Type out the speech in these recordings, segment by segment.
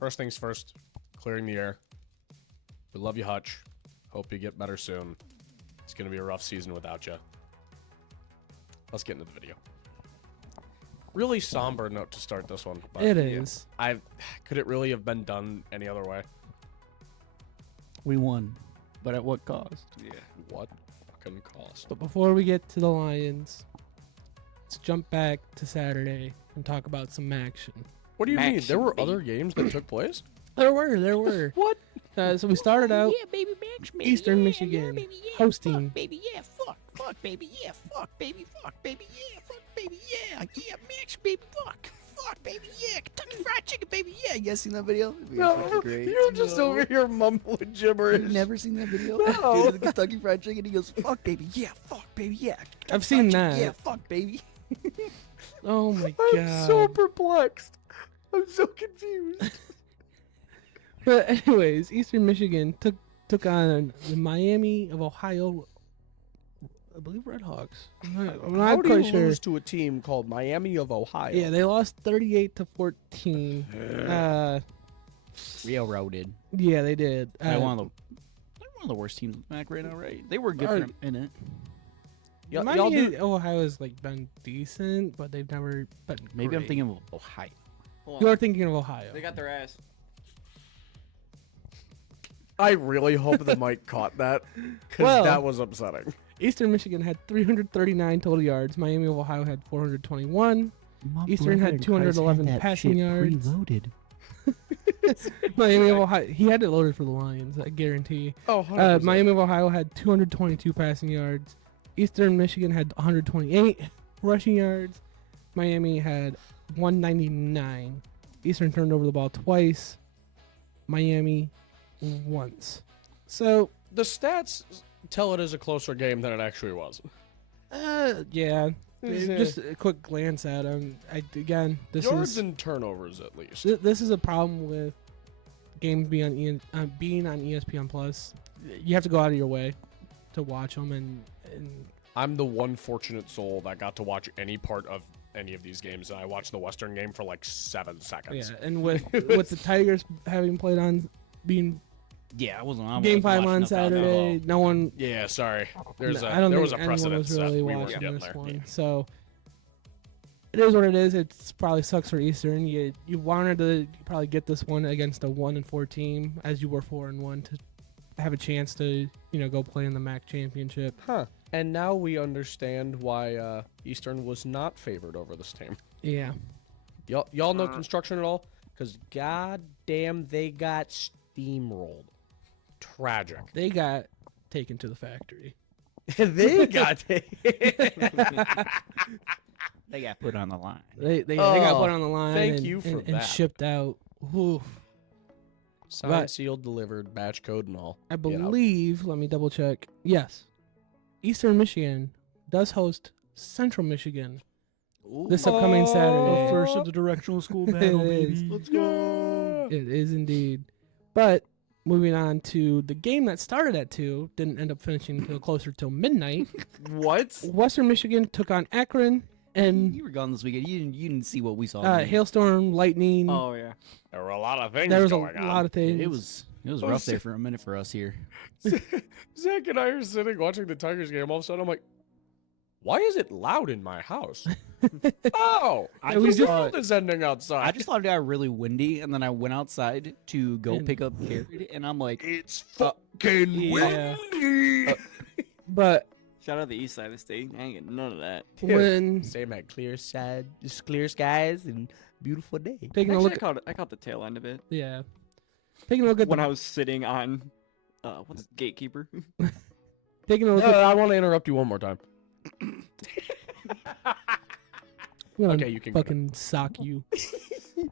First things first, clearing the air. We love you, Hutch. Hope you get better soon. It's going to be a rough season without you. Let's get into the video. Really somber note to start this one. It is. Could it really have been done any other way? We won, but at what cost? Yeah. What fucking cost? But before we get to the Lions, let's jump back to Saturday and talk about some action. What do you mean? There were other games that took place? There were. What? So we started out Yeah, baby, Max, baby, Eastern yeah, Michigan yeah, baby, yeah, hosting. Fuck, baby, yeah, fuck, baby, yeah, fuck, baby, yeah, fuck, baby, yeah, Max, baby, fuck, baby, yeah, Kentucky Fried Chicken, baby, yeah. You guys seen that video? No, Great. you're just over here mumbling gibberish. You've never seen that video? No. Dude, the Kentucky Fried Chicken, he goes, fuck, baby, yeah, I've seen Fried Chicken, that. Yeah, fuck, baby. Oh my I'm god. so perplexed. I'm so confused. But anyways, Eastern Michigan took on the Miami of Ohio, I believe Redhawks. I'm How not do quite you sure. lose to a team called Miami of Ohio? Yeah, they lost 38-14. Railroaded. Yeah, they did. They're one of the worst teams back right now, right? They were good for a minute. Miami of Ohio has like been decent, but they've never been. Maybe I'm great. thinking of Ohio. You are thinking of Ohio. They got their ass. I really hope the mic caught that, because Well- that was upsetting. Eastern Michigan had 339 total yards. Miami of Ohio had 421. Eastern had 211 passing yards. Preloaded. Miami of Ohio, he had it loaded for the Lions, I guarantee. Oh, 100%. Miami of Ohio had 222 passing yards. Eastern Michigan had 128 rushing yards. Miami had 199. Eastern turned over the ball twice. Miami once. So, The stats tell it is a closer game than it actually was. yeah. Just a quick glance at them. This Yards is and turnovers, at least. this is a problem with games being on ESPN Plus. You have to go out of your way to watch them, and I'm the one fortunate soul that got to watch any part of any of these games, and I watched the Western game for like 7 seconds. yeah, and with the Tigers having played on being Yeah, I wasn't. Game 5 watching on enough out there. Saturday, no one. Yeah, sorry. I don't There was a think anyone precedent was set. really We weren't watching getting this there. one. Yeah. So it is what it is. It's probably sucks for Eastern. You wanted to probably get this one against a 1-4 team, as you were 4-1, to have a chance to go play in the MAC championship. Huh. And now we understand why Eastern was not favored over this team. Yeah. Y'all know construction at all? Because goddamn, they got steamrolled. Tragic. They got taken to the factory. They got They got put on the line. They got put on the line. thank and, you for and, and that. shipped out. Oof. Signed, But- sealed, delivered, batch code, and all. I Get out. believe. Let me double check. Yes, Eastern Michigan does host Central Michigan this upcoming Saturday. The first of the directional school It battle, is. baby. Let's go. It is indeed. But moving on to the game that started at 2, didn't end up finishing until closer till midnight. What? Western Michigan took on Akron, and You were gone this weekend. You didn't see what we saw. hailstorm, lightning. Oh yeah. There were a lot of things there was a going on. lot of things. It was rough there for a minute for us here. Zach and I are sitting watching the Tigers game. All of a sudden, I'm like, why is it loud in my house? Oh, I the just world thought- is ending outside. I just thought it got really windy, and then I went outside to go And- pick up Jared, and I'm like, It's fucking yeah. windy. But Shout out the east side of the state. I ain't getting none of that. when Same at clear side, just clear skies and beautiful day. taking a Actually, look, I caught the tail end of it yeah, taking a look at when the, I was sitting on what's it, gatekeeper. taking a look No, at. I want to interrupt you one more time. I'm gonna Okay, you can go. fucking sock you.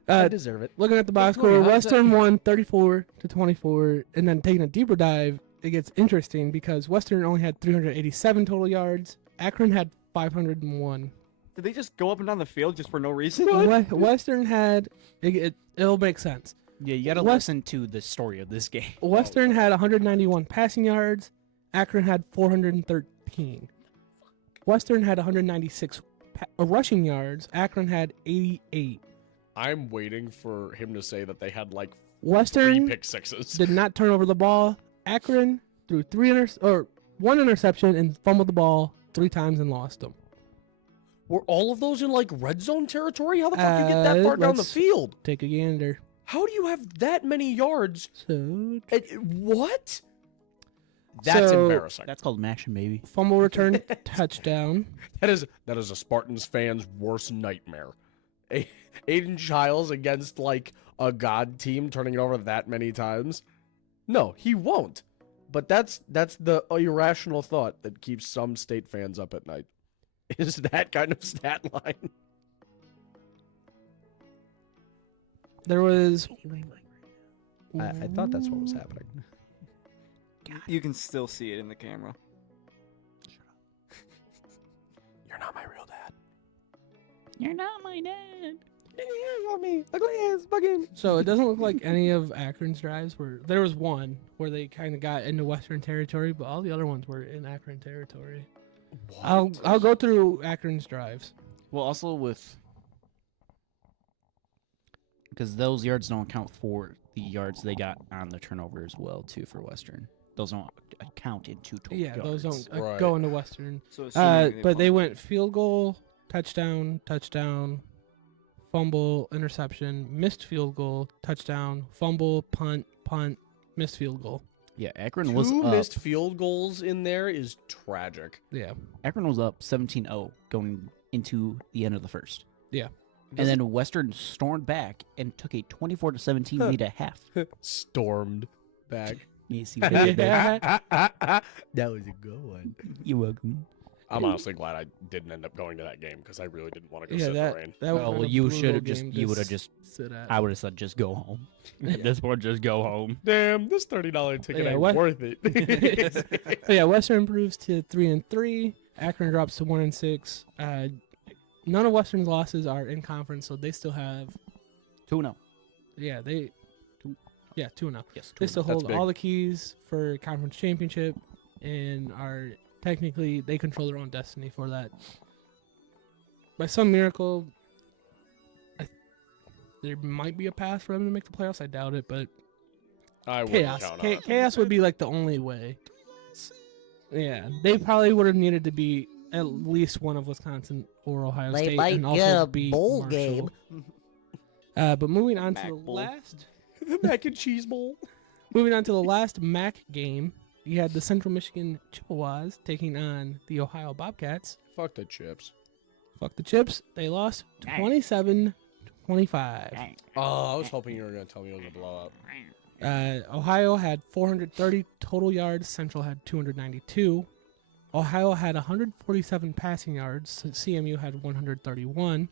I deserve it. Looking at the box What's going score, on? Western won 34-24, and then taking a deeper dive, it gets interesting because Western only had 387 total yards. Akron had 501. Did they just go up and down the field just for no reason? Western had it'll make sense. yeah, you gotta West- listen to the story of this game. Western had 191 passing yards. Akron had 413. Western had 196 rushing yards. Akron had 88. I'm waiting for him to say that they had like 3 Western pick sixes. did not turn over the ball. Akron threw one interception and fumbled the ball 3 times and lost them. Were all of those in like red zone territory? How the fuck do you get that far down the let's- field? Take a gander. How do you have that many yards? So What? That's So- embarrassing. That's called action, baby. fumble return touchdown. That is a Spartans fan's worst nightmare. Aiden Childs against like a god team turning it over that many times. No, he won't. But that's the irrational thought that keeps some state fans up at night. Is that kind of stat line? There was. I thought that's what was happening. You can still see it in the camera. You're not my real dad. You're not my dad. So it doesn't look like any of Akron's drives were. There was one where they kind of got into Western territory, but all the other ones were in Akron territory. What? I'll go through Akron's drives. Well, also with because those yards don't count for the yards they got on the turnover as well too for Western. Those don't count into total Yeah, yards. those don't Right. go into Western. So assuming But they fumbled went it. field goal, touchdown, fumble, interception, missed field goal, touchdown, fumble, punt, missed field goal. Yeah, Akron was 2 up. missed field goals in there is tragic. Yeah. Akron was up 17-0 going into the end of the first. Yeah. And then Western stormed back and took a 24-17 lead at half. Stormed back. You see what I did there? That was a good one. You're welcome. I'm honestly glad I didn't end up going to that game because I really didn't want to go Yeah, sit in the rain. that Well, was a you brutal should have just. game You to would have just. sit at. I would have said, just go home. At this point, just go home. Damn, this $30 ticket Yeah, ain't what- worth it. So yeah, Western improves to 3-3. Akron drops to 1-6. None of Western's losses are in conference, so they still have. 2-0. Yeah, they. Yeah, 2-0. Yes. They still That's hold big. all the keys for conference championship, and are technically they control their own destiny for that. By some miracle, there might be a path for them to make the playoffs. I doubt it, but I wouldn't chaos. count on it. Chaos would be like the only way. Yeah, they probably would have needed to be at least one of Wisconsin or Ohio They State, might and also get a beat bowl Marshall. game. But moving on to Mac the Bowl. last. The mac and cheese bowl. Moving on to the last MAC game, you had the Central Michigan Chippewas taking on the Ohio Bobcats. Fuck the chips. Fuck the Chips. They lost 27-25. Oh, I was hoping you were going to tell me it was a blowout. Ohio had 430 total yards. Central had 292. Ohio had 147 passing yards. CMU had 131.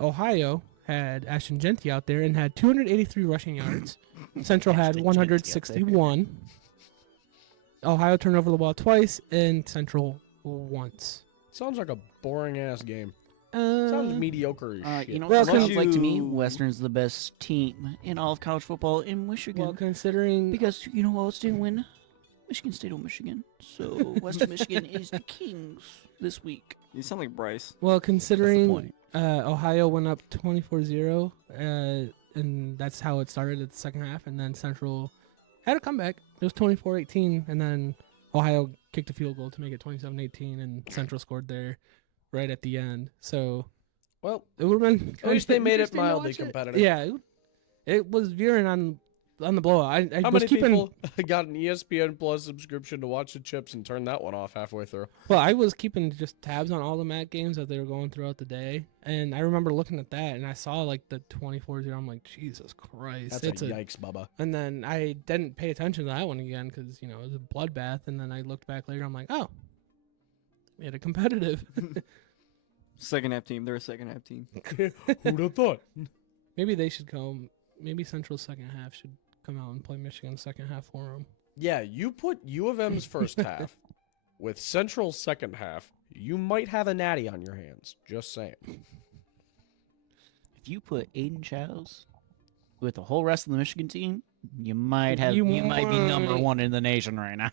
Ohio had Ashton Genty out there and had 283 rushing yards. Central had Ashton Genty out there. 161. Ohio turned over the ball twice and Central once. Sounds like a boring ass game. Sounds Uh, mediocre as shit. You know Well, what it sounds like to me? you- Western's the best team in all of college football in Michigan. well, considering Because you know who else didn't win? Michigan State or Michigan. So Western Michigan is the Kings this week. You sound like Bryce. considering point. Ohio went up 24-0, and that's how it started at the second half, and then Central had a comeback. It was 24-18, and then Ohio kicked a field goal to make it 27-18, and Central scored there right at the end. So Well, it would have been at least they made it interesting to mildly watch it. competitive. Yeah, it was veering on the blowout. I How was many keeping people got an ESPN Plus subscription to watch the chips and turned that one off halfway through? Well, I was keeping just tabs on all the MAC games that they were going throughout the day, and I remember looking at that, and I saw like the 24-0. I'm like, Jesus Christ! That's a yikes, Bubba. And then I didn't pay attention to that one again because it was a bloodbath. And then I looked back later. I'm like, oh, we had a competitive. Second half team. They're a second half team. Who'd have thought? Maybe they should come. Maybe Central's second half should come out and play Michigan's second half for them. Yeah, you put U of M's first half with Central's second half, you might have a natty on your hands. Just saying. If you put Aiden Childs with the whole rest of the Michigan team, you might You might be number might. one in the nation right now.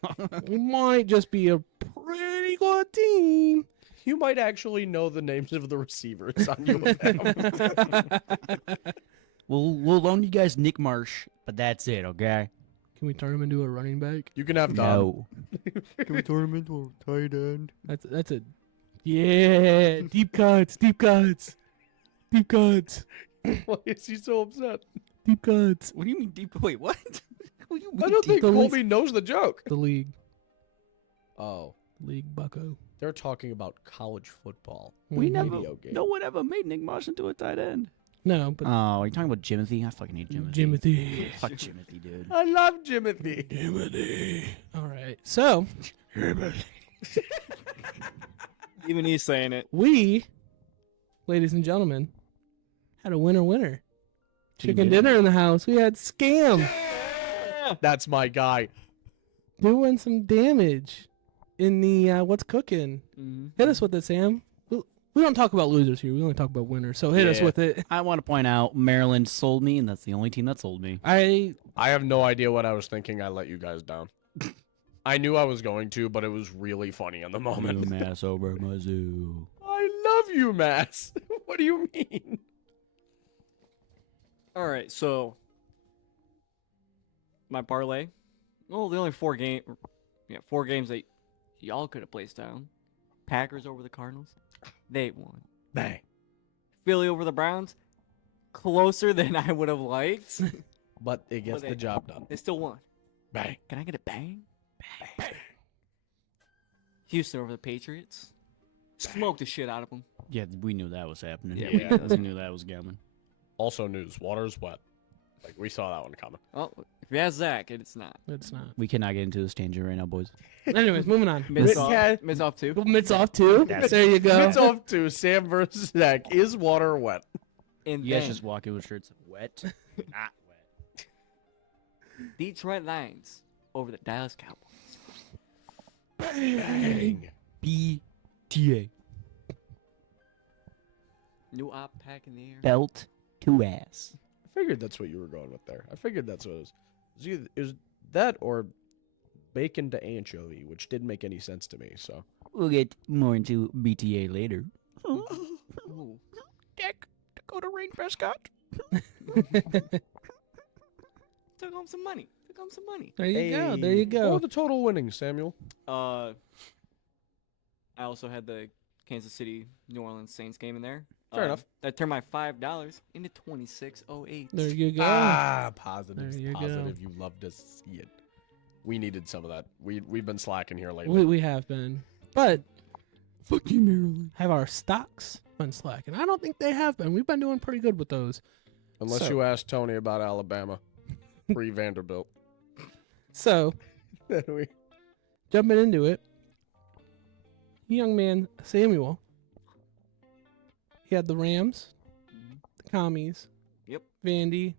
We might just be a pretty good team. You might actually know the names of the receivers on U of M. We'll loan you guys Nick Marsh, but that's it, okay? Can we turn him into a running back? You can have Don. No. Can we turn him into a tight end? That's a yeah. Deep cuts. Deep cuts. Deep cuts. Why is he so upset? Deep cuts. What do you mean deep? Wait, what? What do you I don't think the Colby knows the joke. The league. Oh, League bucko. they're talking about college football. We Mhm. never. Video game. No one ever made Nick Marsh into a tight end. No, but Oh, are you talking about Jimothy? I fucking hate Jimothy. Jimothy. Fuck Jimothy, dude. I love Jimothy. Jimothy. All right. So Even he's saying it. we, ladies and gentlemen, had a winner. Chicken did. dinner in the house. We had Scam That's my guy. doing some damage in the what's cooking. Mm-hmm. Hit us with it, Sam. We don't talk about losers here. We only talk about winners. So hit us Yeah. with it. I want to point out Maryland sold me, and that's the only team that sold me. I have no idea what I was thinking. I let you guys down. I knew I was going to, but it was really funny in the moment. UMass over Mizzou. I love you, Mass. What do you mean? All right, so my parlay. Well, the only four games that y'all could have placed down. Packers over the Cardinals. They won. Bang. Philly over the Browns. Closer than I would have liked. But it gets But the job done. They still won. Bang. Can I get a bang? Bang. Houston over the Patriots. Smoked the shit out of them. Yeah, we knew that was happening. Yeah. we knew that was coming. Also news. Water's wet. Like, we saw that one coming. Oh, if you ask Zach, it's not. It's not. We cannot get into this tangent right now, boys. Anyways, moving on. Mids Mitt- off too. Mitts off too. That's- There you go. It's off to Sam versus Zach. Is water wet? And You guys then just walk in with shirts wet, not wet. Detroit Lions over the Dallas Cowboys. Bang. BTA. New op pack in the air. Belt to ass. I figured that's what you were going with there. I figured that's what it was. It was that or bacon to anchovy, which didn't make any sense to me. So We'll get more into BTA later. Ooh. Dakota Rain Prescott. Took home some money. There you go. There you What go. were the total winnings, Samuel? I also had the Kansas City New Orleans Saints game in there. Fair enough. That turned my $5 into $26.08. There you go. Positive. There you go. Positive. You love to see it. We needed some of that. We've been slacking here lately. We have been, but Fuck you, Maryland. have our stocks been slacking? I don't think they have been. We've been doing pretty good with those. Unless So- you ask Tony about Alabama. Pre Vanderbilt. So We- jumping into it, young man Samuel. He had the Rams, the Commies, Yep. Vandy,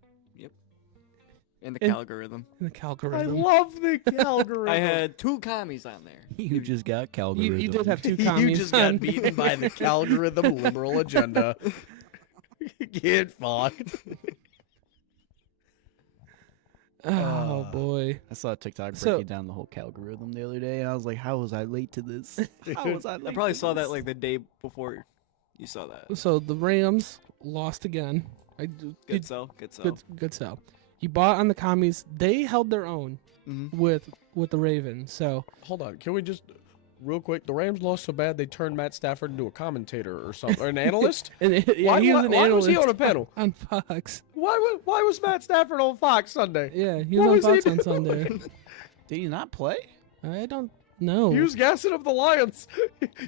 In the And- algorithm. and the I Calgary. love the algorithm. I had 2 commies on there. You just got Calgary. You did have 2 You Commies. just on got beaten by the algorithm liberal agenda. Get fucked. Oh boy. I saw a TikTok So- breaking down the whole algorithm the other day, and I was like, "How was I late to this? How was I late I probably to saw this?" that like the day before you saw that. So the Rams lost again. Good sell. Good sell. You bought on the Commies. They held their own Mm-hmm. with the Ravens. So Hold on. Can we just, real quick, the Rams lost so bad they turned Matt Stafford into a commentator or something, or an analyst? and yeah, he was an why analyst was he on a panel? on Fox. Why was Matt Stafford on Fox Sunday? Yeah, he What was on was he Fox on doing? Sunday. Did he not play? I don't know. He was gassing up the Lions.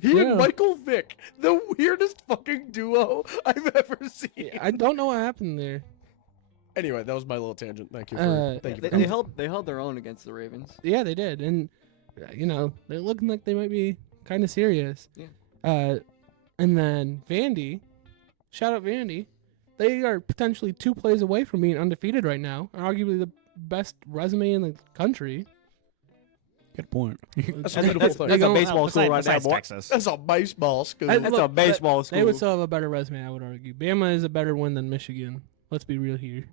He Yeah. and Michael Vick, the weirdest fucking duo I've ever seen. I don't know what happened there. Anyway, that was my little tangent. Thank you Uh, thank you. They held their own against the Ravens. Yeah, they did, and they're looking like they might be kind of serious. Yeah. And then Vandy, shout out Vandy, they are potentially 2 plays away from being undefeated right now, and arguably the best resume in the country. Good point. That's a beautiful thing. That's a don't- baseball school right now, boy. Texas. That's a baseball school. I- That's look, a baseball school. They would still have a better resume, I would argue. Bama is a better win than Michigan. Let's be real here.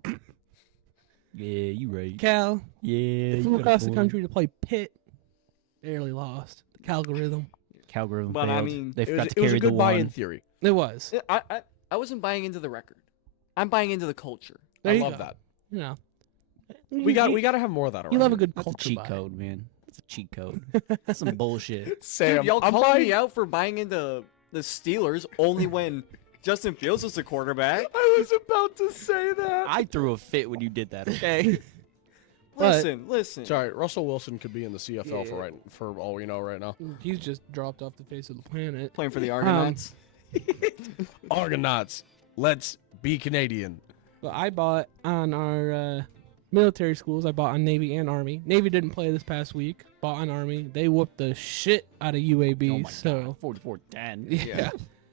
Yeah, you right. Cal Yeah, flew across the country to play Pitt. Barely lost. The Calgorithm. Calgary But, failed. I mean, they It forgot was, to it was carry a the good buy one. in theory. It was. I wasn't buying into the record. I'm buying into the culture. There I you love go. that. You know. We got to have more of that. You around love a here. good That's a culture cheat buy. code, man. That's a cheat code. That's some bullshit. Sam, Dude, y'all I'm calling buying. me out for buying into the Steelers only when Justin Fields was the quarterback. I was about to say that. I threw a fit when you did that. Okay. But- Listen. Sorry, Russell Wilson could be in the CFL Yeah. for all we know right now. He's just dropped off the face of the planet. Playing for the Argonauts. Argonauts, let's be Canadian. But I bought on our military schools. I bought on Navy and Army. Navy didn't play this past week. Bought on Army. They whooped the shit out of UAB. Oh my so god. 44-10.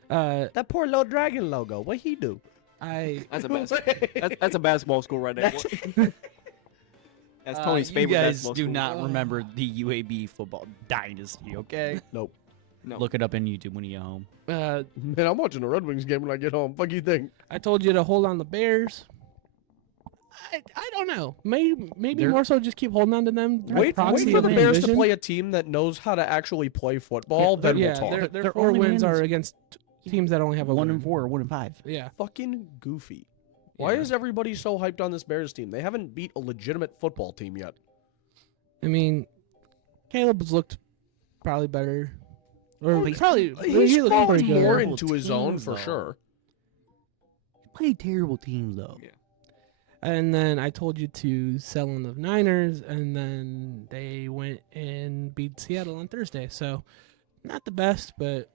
yeah. That poor little dragon logo. What he do? I That's a basketball school right there. That's Tony's You favorite guys basketball do school. not remember the UAB football dynasty, okay? Nope. No. Look it up in YouTube when you get home. Man, I'm watching the Red Wings game when I get home. Fuck you think? I told you to hold on the Bears. I don't know. Maybe They're- more so just keep holding on to them. Wait Proxy for of the the Bears to division. play a team that knows how to actually play football. Then yeah, we'll talk. their Their 4 only wins are wins- against teams that only have a 1 win. and 4 or 1 and 5. Yeah. Fucking goofy. Why Yeah. is everybody so hyped on this Bears team? They haven't beat a legitimate football team yet. I mean, Caleb's looked probably better. Or he's- probably He's he looked fallen pretty good. more Terrible into his zone teams, for though. sure. Play terrible teams, though. Yeah. And then I told you to sell on the Niners, and then they went and beat Seattle on Thursday. So, not the best, but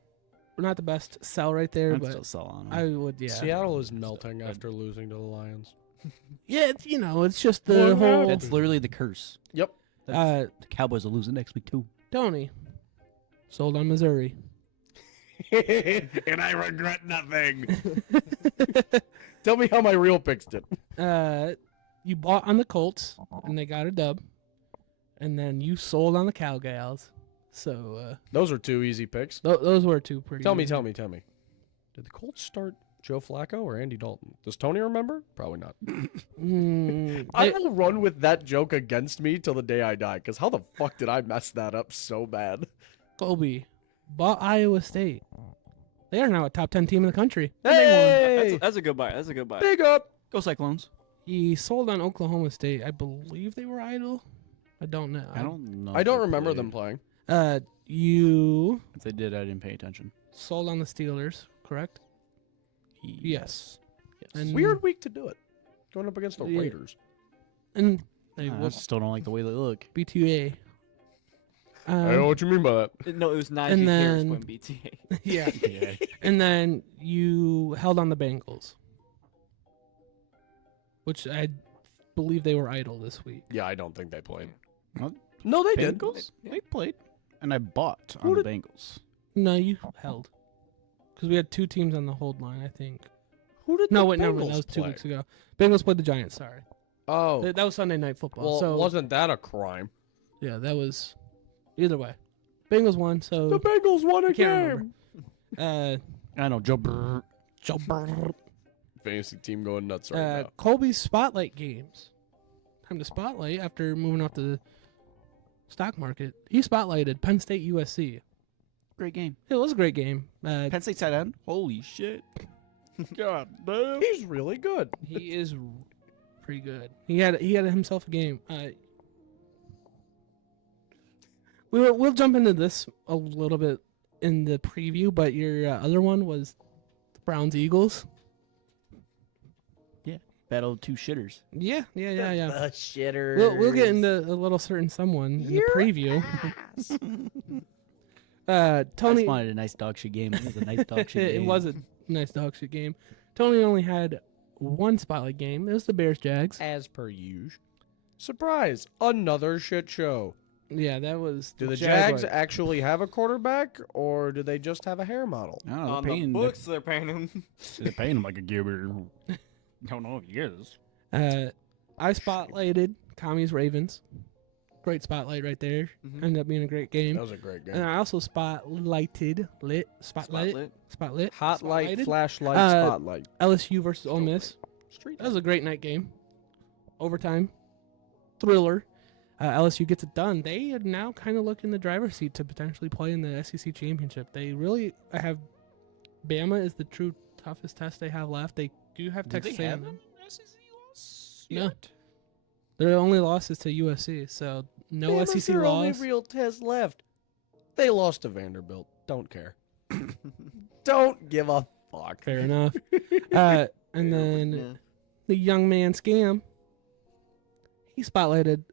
not the best sell right there. I'm but still sell on I them. would, yeah, Seattle is melting after losing to the Lions. yeah. It's, it's just the What whole. That's literally the curse. Yep. The Cowboys will lose it next week, too. Tony sold on Missouri. And I regret nothing. Tell me how my real picks did. You bought on the Colts, and they got a dub, and then you sold on the Cowgals. So Those are two easy picks. those were two pretty. Tell me. easy. Did the Colts start Joe Flacco or Andy Dalton? Does Tony remember? Probably not. I They- will run with that joke against me till the day I die, because how the fuck did I mess that up so bad? Kobe bought Iowa State. They are now a top 10 team in the country. Hey! That's a good buy. That's a good buy. Big up! Go Cyclones. He sold on Oklahoma State. I believe they were idle. I don't know. I don't know. I if don't they remember played. them playing. You If they did, I didn't pay attention. sold on the Steelers, correct? Yes. And Weird week to do it. Going up against the Yeah. Raiders. And they I whooped still don't like the way they look. B2A. I know what you mean by that. No, it was Najee And Harris then- when BTA. Yeah. Yeah. And then you held on the Bengals, which I believe they were idle this week. Yeah, I don't think they played. Well, No, they did. Bengals? They played. And I bought Who on the did- Bengals. No, you held. Because we had two teams on the hold line, I think. Who did No, the wait, no, Bengals that was 2 play? weeks ago. Bengals played the Giants, sorry. Oh, That was Sunday Night Football. well, so, wasn't that a crime? yeah, that was... Either way. Bengals won, so... The Bengals won a I can't game. remember. I know, Joe Burr. Joe Burrow. Fantasy team going nuts right now. Colby's Spotlight games. Time to spotlight after moving off the stock market. He spotlighted Penn State USC. Great game. It was a great game. Penn State tight end. Holy shit. God damn. He's really good. He is pretty good. He had himself a game. We'll jump into this a little bit in the preview, but your other one was the Browns Eagles. Battle of two shitters. Yeah. The shitter. We'll get into a little certain someone in the preview. I Tony, just wanted a nice dog shit game. It was a nice dog shit game. it was a nice dog shit game. Tony only had one spotlight game. It was the Bears Jags. As per usual. Surprise! Another shit show. Yeah, that was. Do the Jaguars. Jags actually have a quarterback, or do they just have a hair model? I don't know, On they're the paying, books, they're paying him. they're paying him like a gibber. Don't know if he is. I spotlighted Commies Ravens. Great spotlight right there. Mhm. Ended up being a great game. That was a great game. And I also spotlighted Hot light, spotlighted, flashlight, Uh, spotlight. LSU versus Ole Miss. Street. That was a great night game. Overtime. Thriller. LSU gets it done, they are now kind of looking in the driver's seat to potentially play in the SEC championship. They really have Bama is the true toughest test they have left. They do have Do Texas they have A&M. an SEC loss No. yet? Their only loss is to USC, so no Bama's SEC their only loss. real test left. They lost to Vanderbilt. Don't care. Don't give a fuck. Fair enough. And then Yeah. the young man scam. He spotlighted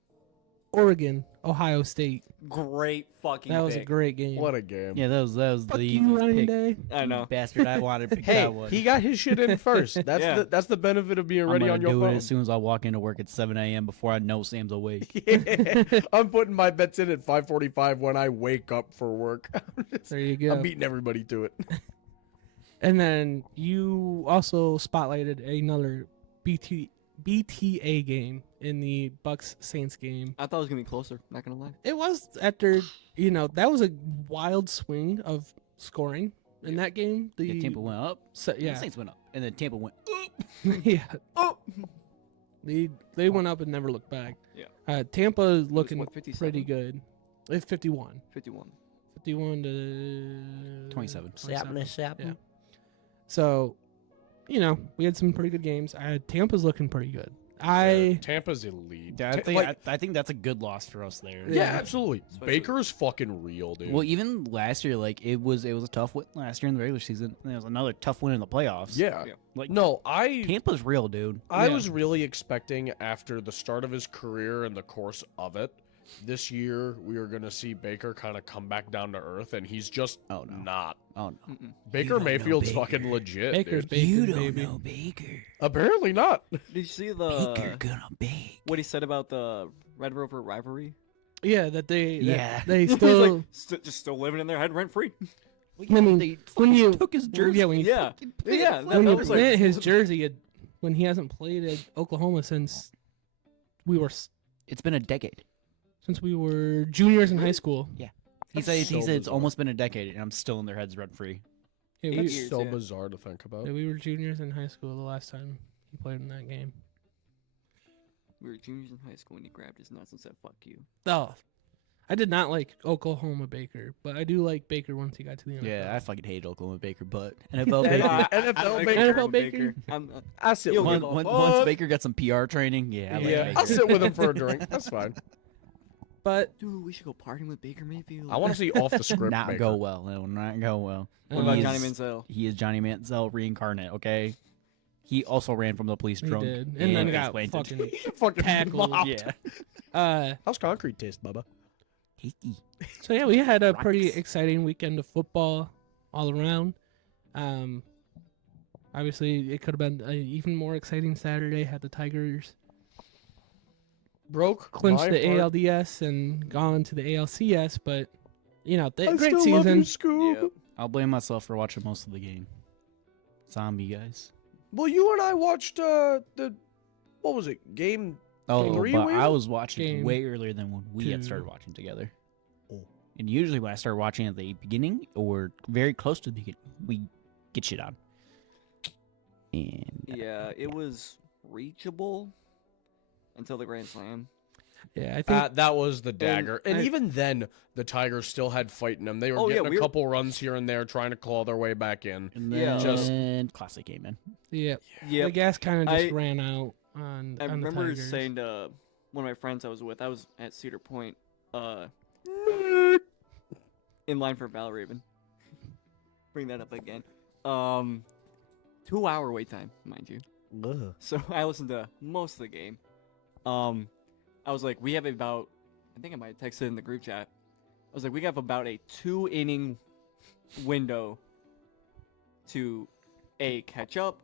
Oregon, Ohio State. Great fucking That was a pick. great game. What a game. Yeah, that was Fuck the you, easiest Ryan pick. Day. I know. Bastard, I wanted to pick Hey, that one. he got his shit in first. Yeah. That's the benefit of being I'm ready gonna on your do phone. it as soon as I walk into work at 7 a.m. before I know Sam's awake. Yeah. I'm putting my bets in at 5:45 when I wake up for work. There you go. I'm beating everybody to it. And then you also spotlighted another BTA game in the Bucks Saints game. I thought it was gonna be closer. Not gonna lie. It was after that was a wild swing of scoring in that game. Yeah, Tampa went up. So, Yeah. yeah, Saints went up, and then Tampa went up. yeah. Oh. They went up and never looked back. Yeah. Tampa is looking what, 57? pretty good. It's 51. 51. 51 to 27. Yeah. So, we had some pretty good games. Tampa's looking pretty good. Tampa's elite. I think that's a good loss for us there. Yeah, Yeah. absolutely. Especially- Baker's fucking real, dude. Well, even last year, like it was a tough win last year in the regular season. And it was another tough win in the playoffs. yeah. Yeah. Like No, Tampa's real, dude. I Yeah. was really expecting after the start of his career and the course of it, this year we were going to see Baker kind of come back down to earth, and he's just Oh, no. not. Oh no. Mm-mm. Baker don't know Mayfield's Baker. fucking legit. Baker's dude. bacon, baby. Baker. Apparently not. Did you see the gonna bake. what he said about the Red Rover rivalry? Yeah, that they Yeah. they He's still like, just still living in their head rent free. I mean, they when you took his jersey. yeah when you Yeah. Yeah. when that you was plant like, his jersey when he hasn't played at Oklahoma since we were It's been a decade. juniors in high school. He That's said so it's bizarre. almost been a decade, and I'm still in their heads rent free. Yeah, Eight we, That's years, so yeah. bizarre to think about. yeah, we were juniors in high school the last time he played in that game. we were juniors in high school when he grabbed his nuts and said "fuck you." Oh, I did not like Oklahoma Baker, but I do like Baker once he got to the NFL. Yeah, I fucking hate Oklahoma Baker, but NFL Yeah, Baker. NFL like Baker. NFL Baker. I sit You'll with give him. a Once Baker got some PR training, yeah, I like Yeah, Baker. I'll sit with him for a drink. That's fine. But Dude, we should go partying with Baker Mayfield. I want to see off the script. not Baker. go well. It will not go well. What about He Johnny is- Manziel? He is Johnny Manziel reincarnate. Okay, he also ran from the police he drunk did, and then got face planted. fucking Fucking tackled. mopped. Yeah, How's concrete taste, Bubba? tasty. So yeah, we had a pretty Rocks. exciting weekend of football all around. Obviously, it could have been an even more exciting Saturday had the Tigers Broke. clinched my the heart. ALDS and gone to the ALCS. But they I great still love season. you, Scoob. Yep. I'll blame myself for watching most of the game. Zombie guys. Well, you and I watched what was it? Game. Oh, Three but win? I was watching Game way earlier than when we had two. started watching together. Oh. And usually when I start watching at the beginning or very close to the beginning, we get shit on. And Yeah, it was reachable until the Grand Slam. Yeah, I think That was the dagger, and I- even then, the Tigers still had fight in them. They were Oh, yeah, getting we a were- couple runs here and there, trying to claw their way back in. And Yeah. then Classic came in. the Yeah, gas kind of just I- ran out on. I on the remember Tigers. saying to one of my friends I was with, I was at Cedar Point, in line for Valraven. Bring that up again. 2-hour wait time, mind you. So I listened to most of the game. I was like, we have about, I think I might have texted in the group chat. I was like, we have about a 2-inning window to A, catch up,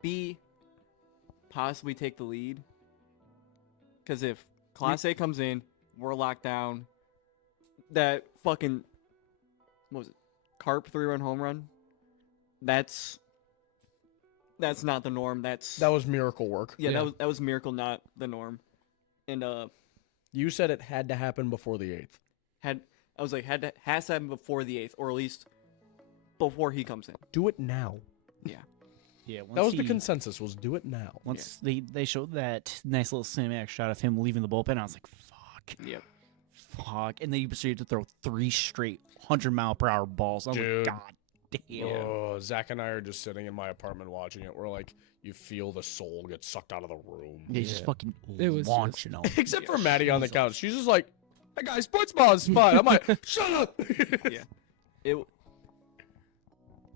B, possibly take the lead. Because if Class A comes in, we're locked down. That fucking, what was it? Carp 3-run home run. That's not the norm. That was miracle work. Yeah, Yeah. that was miracle, not the norm. And You said it had to happen before the 8th. has to happen before the 8th, or at least before he comes in. Do it now. Yeah. Yeah, once That was the he- consensus, was do it now. Once they showed that nice little cinematic shot of him leaving the bullpen, I was like, fuck. Yep. Fuck. And then he proceeded to throw 3 straight 100-mile-per-hour balls. I was Dude. like, God damn. Oh, Zach and I are just sitting in my apartment watching it. We're like, you feel the soul get sucked out of the room. He's just fucking It was launching them. Except for Maddie on the couch. She's just like, hey guys, sports ball is fun. I'm like, shut up. Yeah.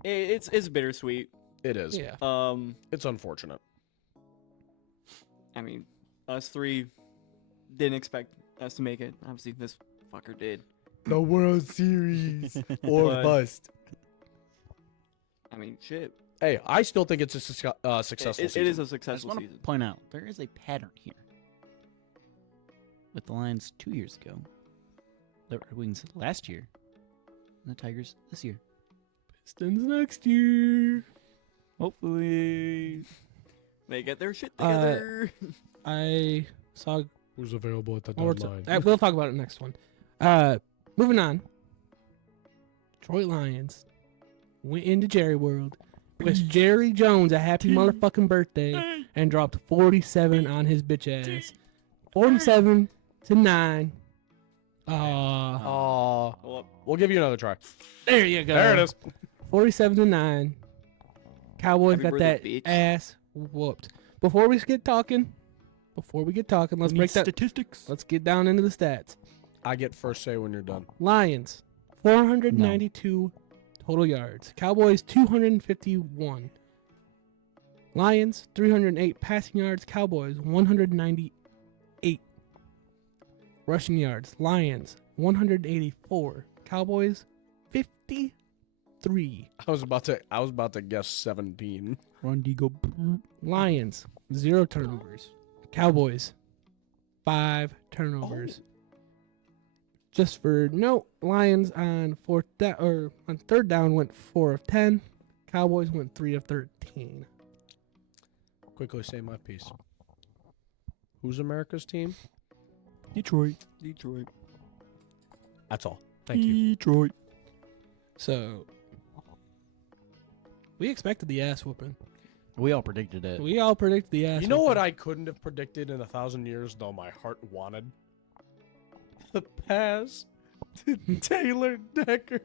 It's bittersweet. It is. Yeah. It's unfortunate. I mean, us 3 didn't expect us to make it. Obviously, this fucker did. The World Series or But- bust. I mean, shit. Hey, I still think it's a successful It season. is a I just successful want to season. point out, there is a pattern here. With the Lions 2 years ago, the Red Wings last year, and the Tigers this year. Pistons next year. Hopefully. They get their shit Uh, together. I saw. Who's available at the We'll talk about it next one. Moving on. Detroit Lions went into Jerry World. Wished Jerry Jones a happy motherfucking birthday and dropped 47 on his bitch ass. 47-9. Aw. Well, We'll give you another try. There you go. There it is. 47-9. Cowboys Happy got that birthday, bitch. ass whooped. Before we get talking, let's break that. statistics. Let's get down into the stats. I get first say when you're done. Lions, 492 total yards. Cowboys, 251. Lions, 308 passing yards. Cowboys, 198 rushing yards. Lions, 184. Cowboys, 53. I was about to guess 17. Run, Digo. Lions, 0 turnovers. Cowboys, 5 turnovers. Just for note, Lions on on third down went 4 of 10. Cowboys went 3 of 13. Quickly say my piece. Who's America's team? Detroit. That's all. Thank you. Detroit. So we expected the ass whooping. We all predicted it. We all predicted the ass. You know what whooping. I couldn't have predicted in 1,000 years, though my heart wanted? The pass to Taylor Decker.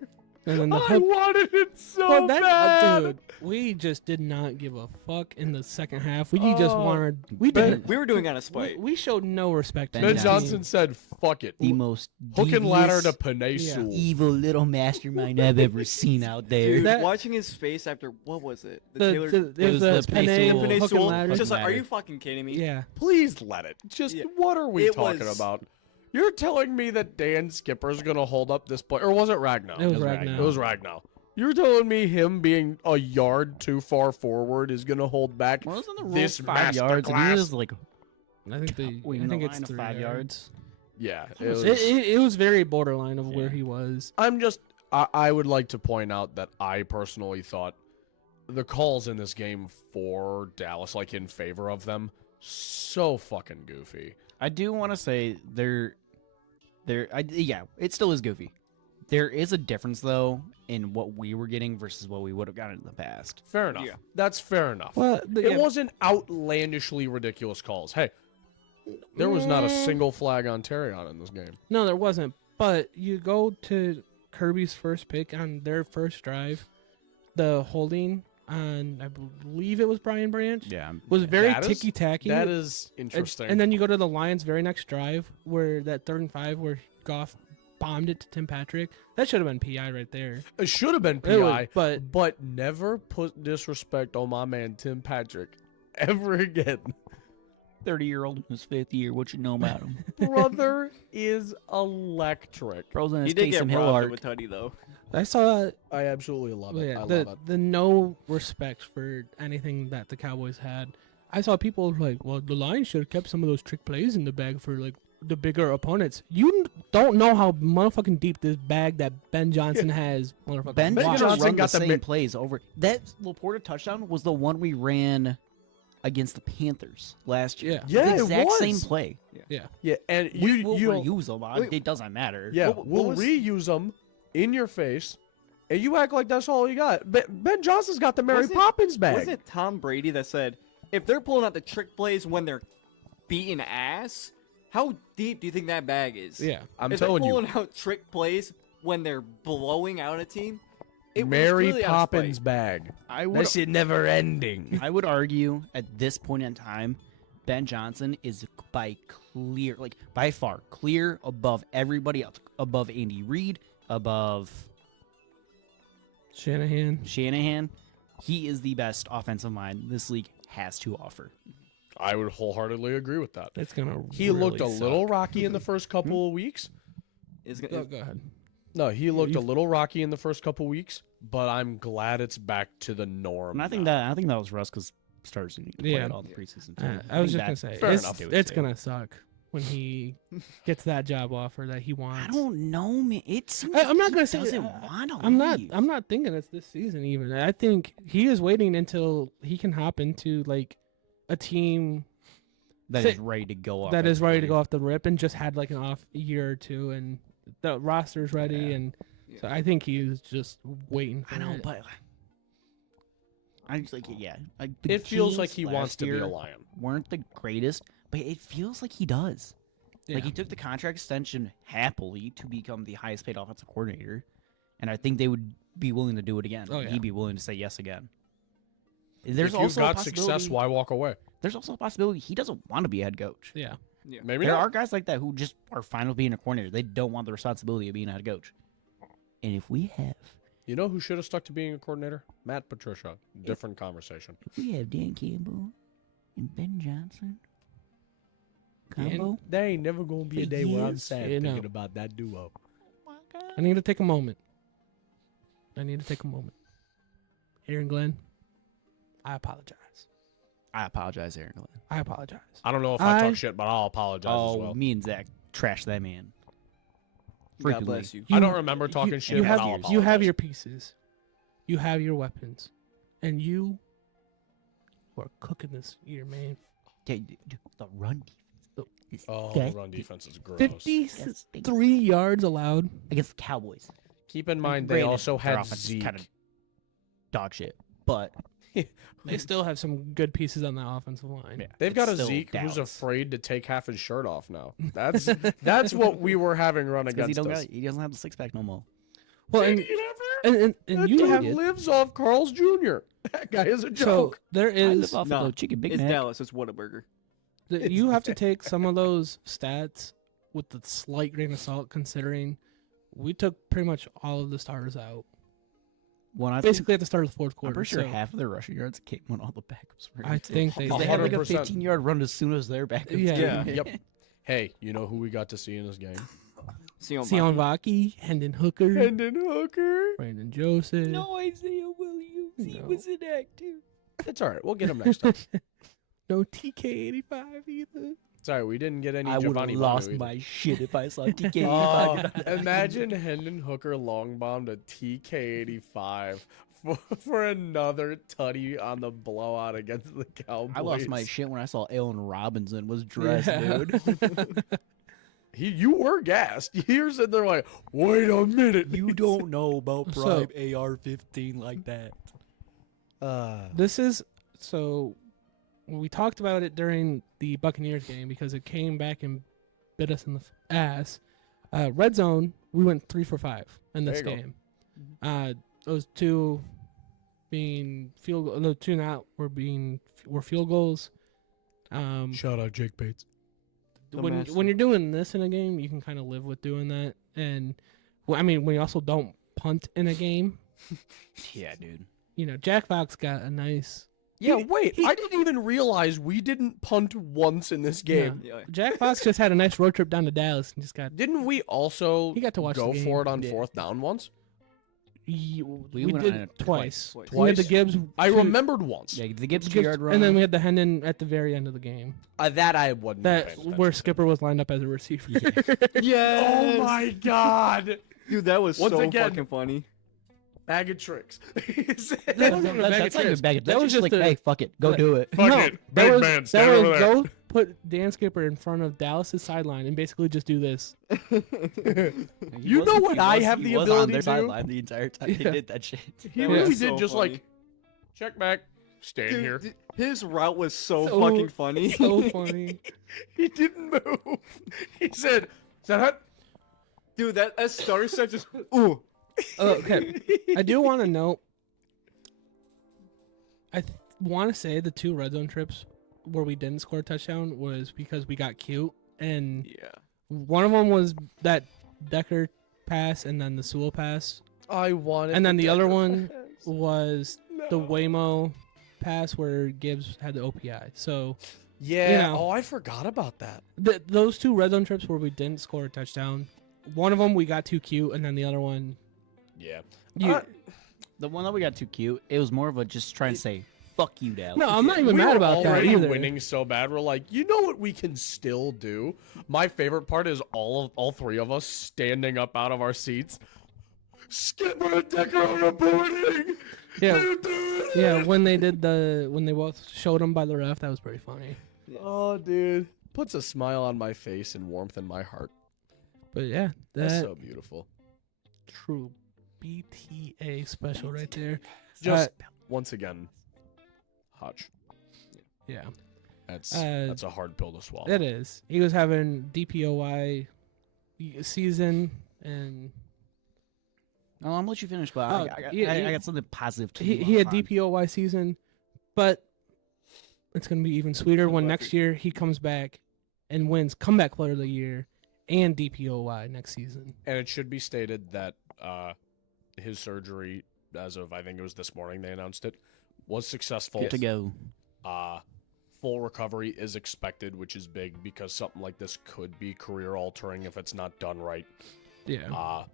And then the I hook- wanted it so Well, that- bad. dude, we just did not give a fuck in the second half. We just Oh, wanted. We Ben- did. we were doing it on a spite. We showed no respect. to Ben Ben the Johnson team. said, fuck it. The most Hook and ladder to devious, Panay Yeah. Sewell. evil little mastermind I've ever seen out there. Dude, That- watching his face after what was it? The, Taylor the, It was the the Panay Panay Panay hook and Sewell. ladder. Just like, are ladder. you fucking kidding me? Yeah. Please let it. Just Yeah. what are we It talking was- about? You're telling me that Dan Skipper's gonna hold up this play, or was it Ragnow? It was was Ragnow. It was Ragnow. You're telling me him being a yard too far forward is gonna hold back Wasn't the rule this 5 yards? I think masterclass? it was like I think the. wait, I think the it's line of 3 5 yards. Yeah, It it was- was, It was very borderline of where Yeah. he was. I would like to point out that I personally thought the calls in this game for Dallas, like in favor of them, so fucking goofy. I do want to say yeah, it still is goofy. There is a difference though in what we were getting versus what we would have gotten in the past. Fair enough. Yeah. That's fair enough. Well, It wasn't outlandishly ridiculous calls. Hey, there was not a single flag on Terrion in this game. No, there wasn't. But you go to Kirby's first pick on their first drive, the holding on, I believe it was Brian Branch, Yeah, was very That is- ticky tacky. That is interesting. And then you go to the Lions' very next drive, where that 3rd and 5, where Goff bombed it to Tim Patrick. That should have been PI right there. it should have been It was- PI, but never put disrespect on my man Tim Patrick ever again. 30-year-old in his 5th year. What you know about him? Brother is electric. Bro's in He his did get Taysom Hill robbed arc. of a tutty though. I saw I absolutely love it. yeah, I the love it. the no respect for anything that the Cowboys had. I saw people like, well, the Lions should have kept some of those trick plays in the bag for like the bigger opponents. You don't know how motherfucking deep this bag that Ben Johnson has. Motherfucking Ben Ben Johnson Johnson run got the the same mi- plays over. That Laporta touchdown was the one we ran against the Panthers last year. Yeah. Yeah, the it exact same was. play. Yeah, and We will you reuse them. Wait, It doesn't matter. yeah, what we'll was- reuse them in your face And you act like that's all you got. Ben Johnson's got the Mary Wasn't- Poppins bag. Wasn't it Tom Brady that said, if they're pulling out the trick plays when they're beating ass, how deep do you think that bag is? Yeah. I'm if telling they're you, pulling out trick plays when they're blowing out a team, it was Mary really out of Poppins spite. bag. I would That shit never ending. I would argue at this point in time, Ben Johnson is by far clear above everybody else, above Andy Reid, above Shanahan. He is the best offensive mind this league has to offer. I would wholeheartedly agree with that. It's gonna. He really looked a little suck. rocky in the first couple of weeks. Go ahead. No, he looked a little rocky in the first couple weeks, but I'm glad it's back to the norm. And I think now. that was Russ because Stars didn't play Yeah. at all the preseason. Too. I was think just gonna say fair it's, enough. it's gonna suck when he gets that job offer that he wants. I don't know, man. It seems I'm not he gonna say doesn't want to I'm not. leave. I'm not thinking it's this season even. I think he is waiting until he can hop into like a team That Say- is ready to go off. that is ready to go off the rip and just had like an off year or two and the roster's ready Yeah. and so I think he's just waiting for I know, it. but I just like Like the It feels like Kings he wants last to be year a Lion. weren't the greatest, but it feels like he does. Yeah. Like he took the contract extension happily to become the highest paid offensive coordinator, and I think they would be willing to do it again. Oh, yeah. He'd be willing to say yes again. There's If you've also a got success, possibility. why walk away? There's also a possibility he doesn't want to be a head coach. Yeah. Maybe There not. are guys like that who just are fine with being a coordinator. They don't want the responsibility of being a head coach. And if we have You know who should have stuck to being a coordinator? Matt Patricia. Different conversation. Dan Campbell and Ben Johnson combo, There ain't never gonna be a day where I'm sad thinking about that duo. I need to take a moment. Aaron Glenn, I apologize. I apologize, Aaron Glenn. I apologize. I don't know if I I- talk shit, but I'll apologize as Oh, well. me and Zach trash that man. God Frequently. bless you. I don't remember talking shit, You but have, I'll you apologize. have your pieces. You have your weapons. And you are cooking this year, man. Yeah, the run defense. Oh, Okay. the run defense is gross. 53 yards allowed. against the Cowboys. Keep in mind, they Granted, also their had offense is Zeke. kind of dog shit, but They still have some good pieces on that offensive line. yeah, They've it's got a still Zeke who's Dallas. afraid to take half his shirt off now. That's what we were having run It's 'cause against us. he doesn't have the six pack no more. Well, Did and, he ever? and That you dude have lives off Carl's Jr. That guy is a so joke. there I is live off No, of the chicken Big It's Mac. Dallas. It's Whataburger. you have to take some of those stats with the slight grain of salt, considering we took pretty much all of the starters out. When I Basically at the start of the fourth I'm quarter. pretty sure so half of their rushing yards came when all the backups were. I think they they had like a 100%. 15-yard run as soon as their backups. Yeah. came. Yep. Hey, you know who we got to see in this game? Sion Sion Vaki, Hendon Hooker, Hendon Hooker. Brandon Joseph. Isaiah Williams. He was inactive. It's all right. We'll get him next time. No TK85 either. It's all right. We didn't get any I would Giovanni have lost Banu either. my shit if I saw TK. Oh, imagine Hendon Hooker long bombed a TK85 for another tutty on the blowout against the Cowboys. I lost my shit when I saw Allen Robinson was dressed, Yeah. dude. You were gassed. You're sitting there like, wait a minute. You don't know about So- Prime AR-15 like that. This is so we talked about it during the Buccaneers game because it came back and bit us in the ass. Red zone, we went 3 for 5 in this There you go. game. Those two being no, two not were field goals. Shout out Jake Bates. When you're doing this in a game, you can kind of live with doing that. And I mean, when you also don't punt in a game, Yeah, dude. you know, Jack Fox got a nice. Yeah, wait. I didn't even realize we didn't punt once in this game. Yeah. Jack Fox just had a nice road trip down to Dallas and just got. Didn't we also He got to watch go the game. for it on Yeah. fourth down once? We went did on it it twice. twice. We had the Twice? Gibbs. I two- remembered once. Yeah, the Gibbs Gibbs- 2-yard run. and then we had the Hendon at the very end of the game. That I wasn't That paying attention where to. Skipper was lined up as a receiver. Yes. Oh my god. Dude, that was Once so again- fucking funny. Bag of tricks. That wasn't even a bag of That's not even tricks. bag. That That's was just like, just a- hey, fuck it, go that- do it. Fuck no, it. that Big was, man, that stand was over there. put Dan Skipper in front of Dallas's sideline and basically just do this. You know what I have the ability to do? sideline the entire time Yeah. they did that shit. He That really was did so just funny. like check back, stand Dude, here. his route was so So- fucking funny. So funny. He didn't move. He said, "Is that hot?" Dude, that starter set just ooh. Okay. I do want to note. I want to say the 2 red zone trips where we didn't score a touchdown was because we got cute, and Yeah. one of them was that Decker pass and then the Sewell pass, I wanted. and then the other Decker one pass. was the No. Waymo pass where Gibbs had the OPI. So Yeah. you know. Oh, I forgot about that. those 2 red zone trips where we didn't score a touchdown, one of them we got too cute, and then the other one, Yeah. you, The one that we got too cute, it was more of a just trying to say, fuck you, Dallas. no, I'm not even We mad were about that already either. winning so bad. We're like, you know what we can still do? My favorite part is all 3 of us standing up out of our seats. Skipper and Decker are reporting. Yeah. They're doing it. Yeah, when they both showed him by the ref, that was pretty funny. Oh, dude, puts a smile on my face and warmth in my heart. But yeah, That's that so beautiful. true BTA special right there. Just once again, Hutch. Yeah, That's Uh, a hard pill to swallow. it is. He was having DPOY season, and No, I'm gonna let you finish, but Oh, I yeah, got something positive to he had on. DPOY season, but it's gonna be even sweeter when Well, next year he comes back and wins comeback player of the year and DPOY next season. And it should be stated that his surgery, as of I think it was this morning they announced it, was successful. Good to go. Full recovery is expected, which is big because something like this could be career altering if it's not done right. Yeah,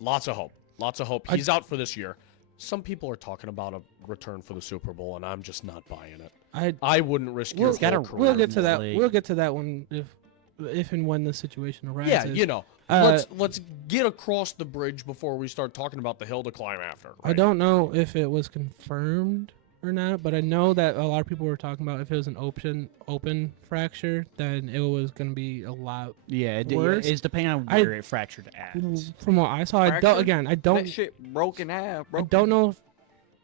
Lots of hope. Lots of hope. I- He's out for this year. Some people are talking about a return for the Super Bowl, and I'm just not buying it. I wouldn't risk your We'll, whole gotta- career. we'll get to that. Like- We'll get to that one if and when the situation arises. Yeah, you know. Uh, let's get across the bridge before we start talking about the hill to climb after. I right? don't know if it was confirmed or not, but I know that a lot of people were talking about if it was an open fracture, then it was going to be a lot. Yeah, Worse? it's depending on I- where it fractured at. From what I saw, I don't. Fracture? Again, I That don't. shit broke in half. I Broke don't know if.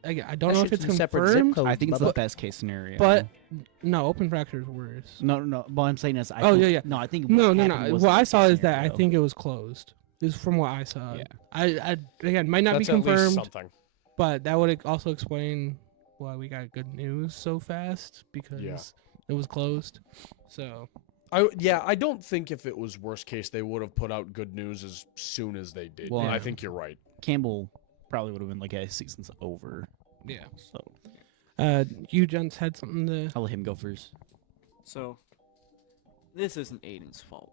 Again, I don't know if it's confirmed. I think it's the but- best case scenario. But no, open fracture is worse. no. What I'm saying is, I Oh, think, yeah, yeah. No, I think No, what no, happened no. was What the I best saw case is that I scenario. think it was closed. Is from what I saw. Yeah. I again might not That's be at least confirmed, something. but that would also explain why we got good news so fast because it was closed. So I don't think if it was worst case they would have put out good news as soon as they did. Well, I Yeah. think you're right. Campbell probably would have been like, "Hey, season's over." yeah. So You gents had something to. I'll let him go first. So, this isn't Aiden's fault,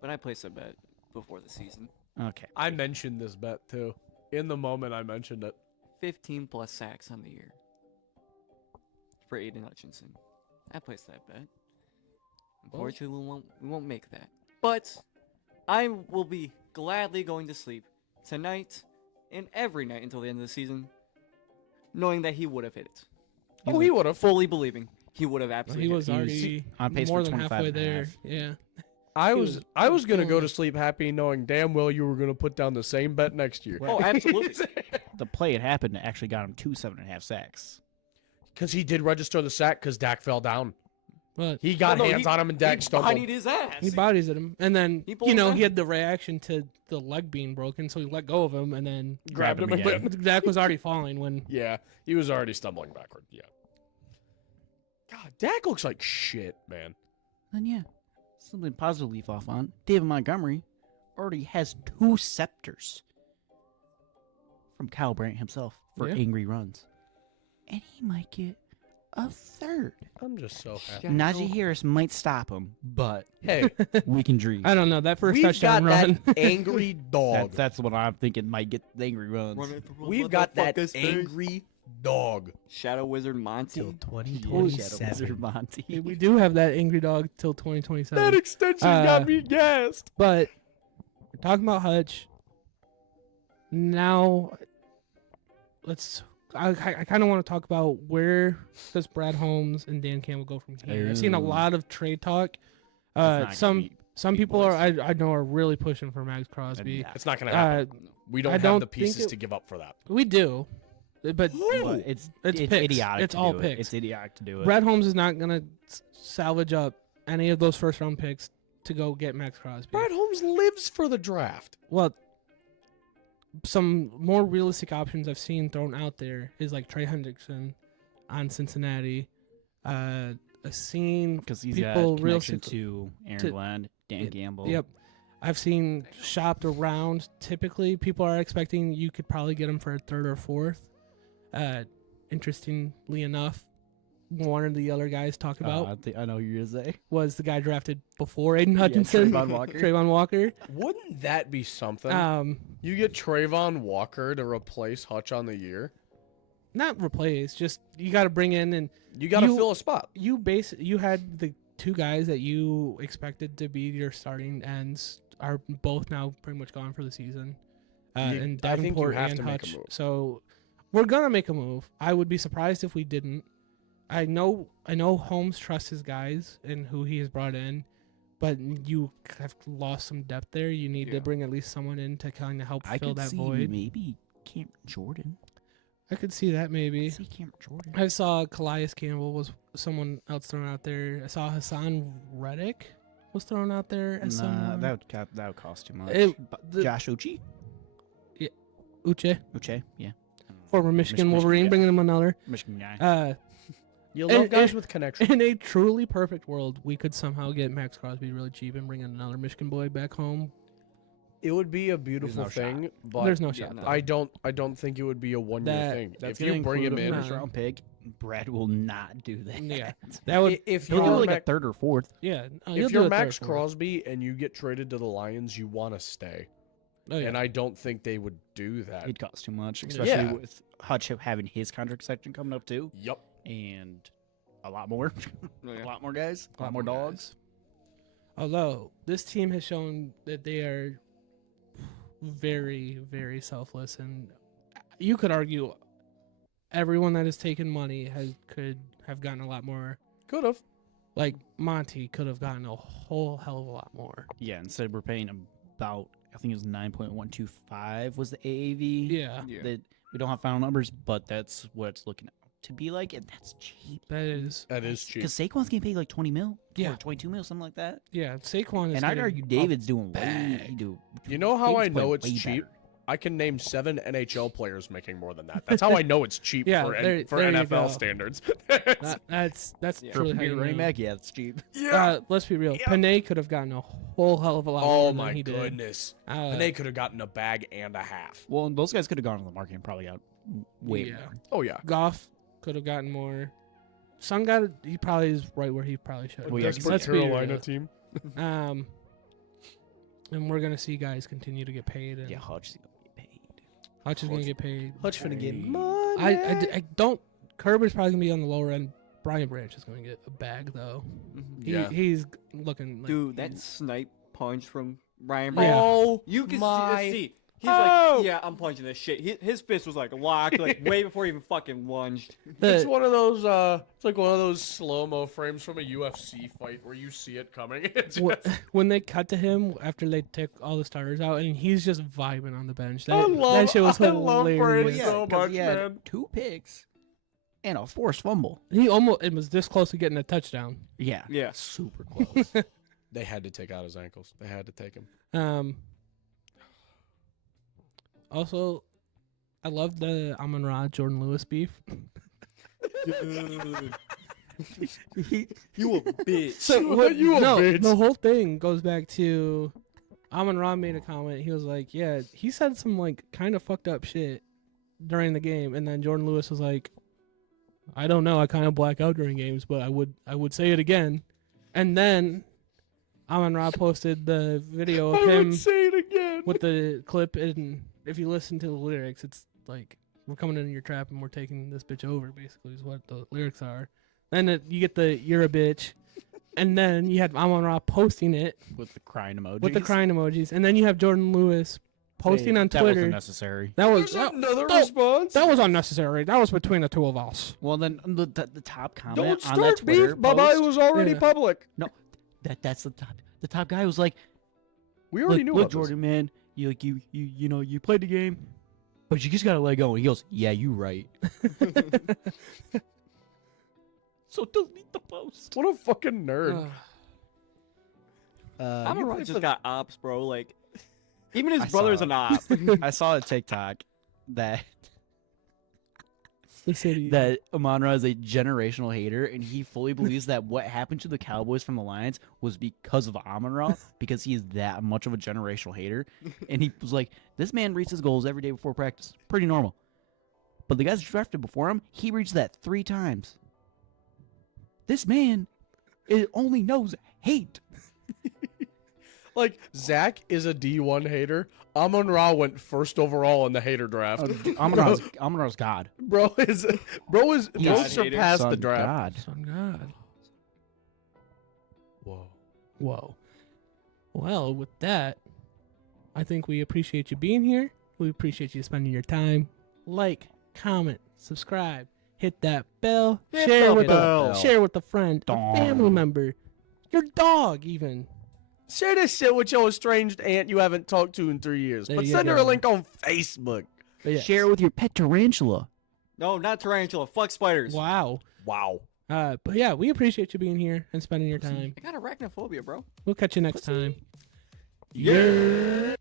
but I placed a bet before the season. Okay. I mentioned this bet too. In the moment I mentioned it. 15 plus sacks on the year for Aiden Hutchinson. I placed that bet. Unfortunately, we won't make that. But I will be gladly going to sleep tonight and every night until the end of the season, knowing that he would have hit it. Oh, he would have. Fully believing he would have absolutely He hit was it. already on pace more for than 25 halfway and a there. half. Yeah. I He was was- I was gonna killing go it. to sleep happy knowing damn well you were gonna put down the same bet next year. Oh, absolutely. The play it happened actually got him 2 7.5 sacks. Because he did register the sack because Dak fell down. But He got Well, no, hands on him and Dak he stumbled. bodied his ass. he bodies at him, and then He pulled him he down. had the reaction to the leg being broken, so he let go of him, and then Grabbed him again. but Dak was already falling when. Yeah, he was already stumbling backward. Yeah. God, Dak looks like shit, man. Then yeah, something positive to leave off on. David Montgomery already has 2 scepters from Kyle Brandt himself for Yeah. angry runs, and he might get a 3rd. I'm just so happy. Yeah. Najee Harris might stop him, but Hey, we can dream. I don't know that first we've touchdown got run. that angry dog. That's what I'm thinking might get the angry runs. We've got that angry dog. Shadow Wizard Monty. Till 2027. Monty. We do have that angry dog till That 2027. extension Uh, got me gassed. But we're talking about Hutch. Now, let's I kind of want to talk about where does Brad Holmes and Dan Campbell go from here. I've seen a Ooh. lot of trade talk. not gonna Some be people boys. I know are really pushing for Max Crosby. It's not going to happen. We don't I have don't the think pieces it- to give up for that. We do, but But it's picks. idiotic. It's to all do it. picks. It's idiotic to do it. Brad Holmes is not gonna salvage up any of those first round picks to go get Max Crosby. Brad Holmes lives for the draft. Well, some more realistic options I've seen thrown out there is like Trey Hendrickson on Cincinnati. I've seen because he's people got connection realistically- to Aaron to- Glenn, Dan Gamble. Yep. I've seen shopped around. Typically, people are expecting you could probably get him for a third or fourth. Interestingly enough, one of the other guys talked about I know who you're gonna say. was the guy drafted before Aiden Hutchinson, Trayvon Walker. Trayvon Walker. Wouldn't that be something? Um, You get Trayvon Walker to replace Hutch on the year. not replace, just you got to bring in and You got to You- fill a spot. you had the two guys that you expected to be your starting ends are both now pretty much gone for the season. And I think you Davenport have and to make a Hutch. move. So we're gonna make a move. I would be surprised if we didn't. I know Holmes trusts his guys and who he has brought in, but you have lost some depth there. You need Yeah. to bring at least someone in to kind of help I fill could that see void. maybe Cameron Jordan. I could see that maybe. See Cameron Jordan. I saw Calais Campbell was someone else thrown out there. I saw Hassan Reddick was thrown out there as someone. that would cost too much. The- Josh Uche. Uche, Uche, yeah. former Michigan Michigan Wolverine, guy. bringing him another. Michigan guy. You And- love guys and- with connection. In a truly perfect world, we could somehow get Max Crosby really cheap and bring in another Michigan boy back home. It would be a beautiful no thing, but There's no Yeah, shot. no. though. I don't think it would be a 1 year That- thing. That's If you gonna bring him include a in, first round pick, Brad will not do that. Yeah, that would. if He'll do you're like a Mac- third or fourth. Yeah, if you're Max Crosby and you get traded to the Lions, you want to stay. oh, yeah. And I don't think they would do that. It'd cost too much, especially Yeah. with Hutch having his contract section coming up too, Yup. and a lot more, Oh, yeah. a lot more guys, a lot more dogs. Although this team has shown that they are very, very selfless, and you could argue everyone that has taken money could have gotten a lot more. Could have. Like Monty could have gotten a whole hell of a lot more. Yeah, instead we're paying about, I think it was 9.125 was the AAV. Yeah, Yeah. That we don't have final numbers, but that's what it's looking to be like, and that's cheap. that is. That is cheap. Because Saquon's getting paid like 20 mil, Yeah. or 22 mil, something like that. Yeah, Saquon is. And I'd getting argue a David's doing way. bag. You know how I David's know playing it's way cheap? better. I can name 7 NHL players making more than that. That's how I know it's cheap Yeah, for, there you NFL go. standards. That's Yeah. For truly a how you running know. back, yeah, it's cheap. Let's be real. Yeah. Panay could have gotten a whole hell of a lot more Oh than my he did. goodness. Uh, And they could have gotten a bag and a half. Well, those guys could have gone to the market and probably got way Yeah. more. Oh yeah. Goff could have gotten more. Son got. He probably is right where he probably should. Well, yeah, Desperate let's be Carolina real. team. And we're gonna see guys continue to get paid. And Yeah, Hutch is gonna get paid. Hutch is gonna get paid. Hutch finna get Hey. money. I don't. Kerber's probably gonna be on the lower end. Brian Branch is gonna get a bag though. Mhm. Yeah. He's looking like Dude, that snipe punch from Ryan Yeah. Branch. Oh, You can my- see. He's Oh! like, yeah, I'm punching this shit. His fist was like locked, like way before he even fucking lunged. the- It's one of those. It's like one of those slow mo frames from a UFC fight where you see it coming. It's wh- just- when they cut to him after they took all the starters out and he's just vibing on the bench. I That, love- that shit was I love hilarious. Brady yeah, so 'cause much, he had man. 2 picks and a forced fumble. He almost it was this close to getting a touchdown. Yeah, Yeah. super close. They had to take out his ankles. They had to take him. Also, I love the Amon-Ra Jordan Lewis beef. You a bitch. So You a bitch. the whole thing goes back to Amon-Ra made a comment. He was like, "Yeah, he said some like kind of fucked up shit during the game," and then Jordan Lewis was like, "I don't know. I kind of black out during games, but I would say it again." And then Amon-Ra posted the video of I him would say it again. with the clip, and if you listen to the lyrics, it's like we're coming in your trap and we're taking this bitch over. Basically, is what the lyrics are. Then you get the "you're a bitch," and then you had Amon-Ra posting it With the crying emoji. with the crying emojis, and then you have Jordan Lewis posting on That wasn't Twitter. necessary. That was There's another that- response. that was unnecessary. That was between the two of us. Well, then the top comment Don't on that start Twitter beef. Bye-bye post, was already Yeah. public. that's the top. The top guy was like, We already knew look, about Jordan, man, you know, you played the game, but you just gotta let go. And he goes, yeah, you right. So delete the post. this. What a fucking nerd. Amon-Ra just got ops, bro. Like, even his I brother's saw an op. I saw a TikTok that The city. that Amon-Ra is a generational hater, and he fully believes that what happened to the Cowboys from the Lions was because of Amon-Ra, because he is that much of a generational hater. And he was like, this man reaches his goals every day before practice. Pretty normal. But the guys drafted before him, he reached that 3 times. This man only knows hate. Like, Zach is a D1 hater. Amon-Ra went first overall in the hater draft. Amon-Ra's God. Bro God surpassed the Son draft. God. Son God. Whoa. Whoa. Well, with that, I think we appreciate you being here. We appreciate you spending your time. Like, comment, subscribe, hit that bell, share with a friend, a family member, your dog even. Share this shit with your estranged aunt you haven't talked to in 3 years. There But you send her a go. link on Facebook. But yeah. Share it with your pet tarantula. No, not tarantula. Fuck spiders. Wow. Wow. But yeah, we appreciate you being here and spending your time. I got arachnophobia, bro. We'll catch you next time. Yeah.